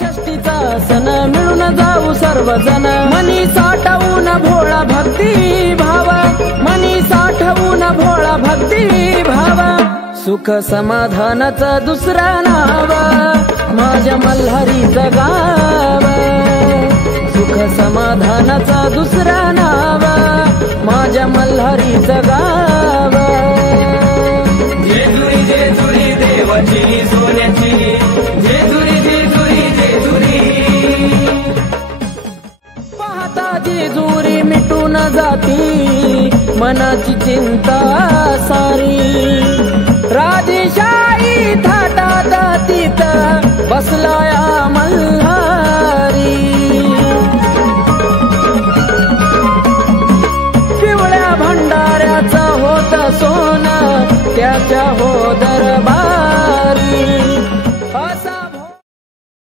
षष्टीचा सण मिळून जाऊ सर्वजण मनी साठवून भोळा भक्ती भाव मनी साठवून भोळा भक्ती भाव सुख समाधानाचं दुसरं नाव माझ्या मल्हारीचं गाव सुख समाधानाचं दुसरं नाव माझ्या मल्हारीचं गाव जेजुरी जेजुरी देवाची सोन्याची जेजुरी जेजुरी जेजुरी पाहता जेजुरी मिटून जाती मनाची चिंता सारी राजेशाही थाटात तिथं बसलाया मल्हारी